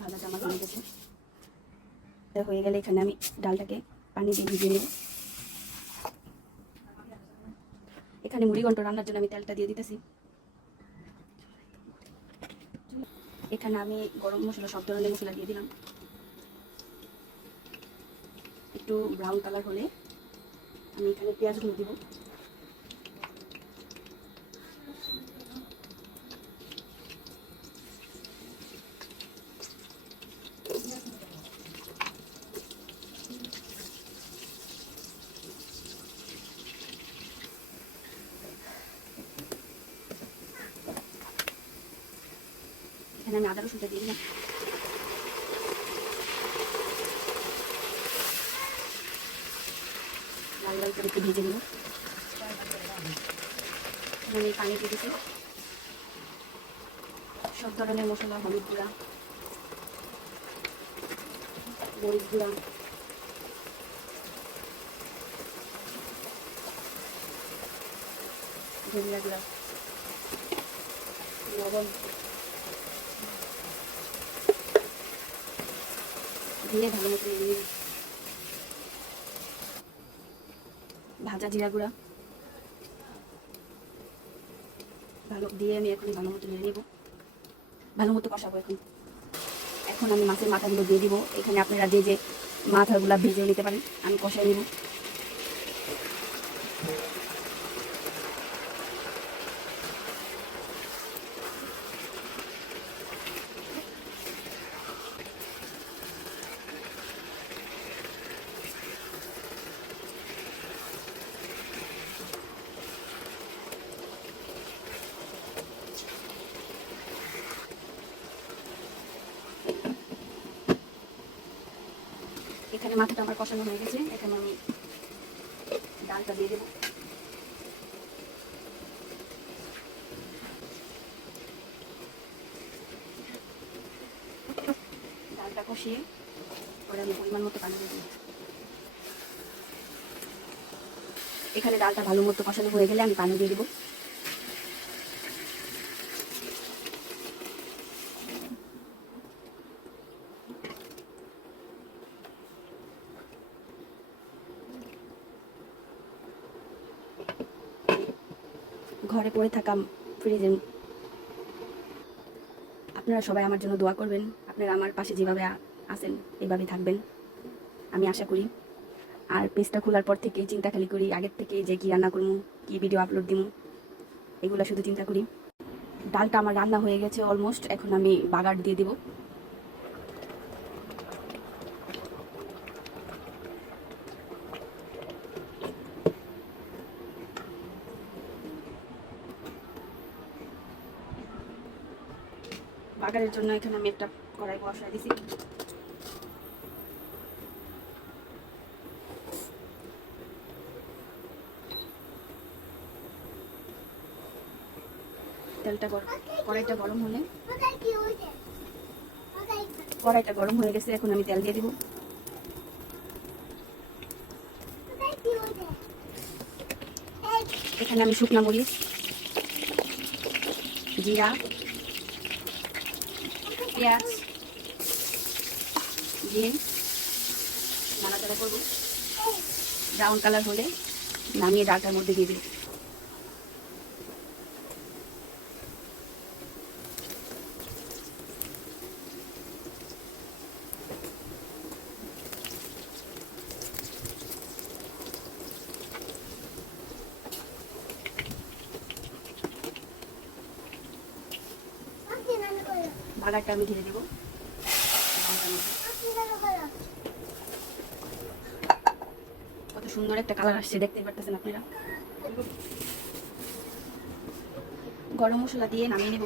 হবে হয়ে হয়ে গেলে এখানে আমি ডালটাকে পানি দিয়ে ভিজিয়ে নেব। এখানে মুড়ি ঘন্ট রান্নার জন্য আমি তেলটা দিয়ে দিতেছি। এখানে আমি গরম মশলা, সব ধরনের মশলা দিয়ে দিলাম। একটু ব্রাউন কালার হলে আমি এখানে পেঁয়াজগুলো দিব। এখানে আমি আদা দিয়ে দিলাম। লাল লাল করে একটু ভেজে পানি দিয়ে সব ধরনের মশলা, হলুদ গুঁড়া, মরিচ গুঁড়া। ধনিয়া গুঁড়া, লবণ। দিয়ে ভালো মতো নিব। ভাজা জিরা গুঁড়া। ভালো, দিয়ে আমি এখন ভালো মতো নেড়ে নিব। ভালো মতো কষাবো এখন। এখন আমি মাছের মাথাগুলো দিয়ে দিব। এখানে আপনারা যে যে মাথাগুলো ভেজে নিতে পারেন, আমি কষাই নিব। এখানে মাথাটা আমার কষানো হয়ে গেছে। এখানে আমি ডালটা দিয়ে দেবো। ডালটা কষিয়ে পরে আমি পরিমাণ মতো পানি দিয়ে এখানে ডালটা ভালো মতো কষানো হয়ে গেলে আমি পানি দিয়ে দেবো। ঘরে পড়ে থাকা ফ্রিজে আপনারা সবাই আমার জন্য দোয়া করবেন। আপনারা আমার পাশে যেভাবে আছেন এইভাবেই থাকবেন। আমি আশা করি। আর পেজটা খোলার পর থেকেই চিন্তা খালি করি, আগের থেকে যে কী রান্না করব, কি ভিডিও আপলোড দিব, এগুলো শুধু চিন্তা করি। ডালটা আমার রান্না হয়ে গেছে অলমোস্ট এখন আমি বাগার দিয়ে দিব। বাগারের জন্য এখানে আমি একটা কড়াই বসাই দিছি। তেলটা কড়াইটা গরম হলে কড়াইটা গরম হয়ে গেছে, এখন আমি তেল দিয়ে দিব। এখানে আমি শুকনা মরিচ, জিরা পেঁয়াজ দিয়ে নাড়াচাড়া করব। ব্রাউন কালার হলে নামিয়ে ডালটার মধ্যে দিয়ে দেবো। বাগারটা আমি ঢেলে দেবো কত সুন্দর একটা কালার আসছে দেখতে পারতেছেন আপনারা। গরম মশলা দিয়ে নামিয়ে নেব।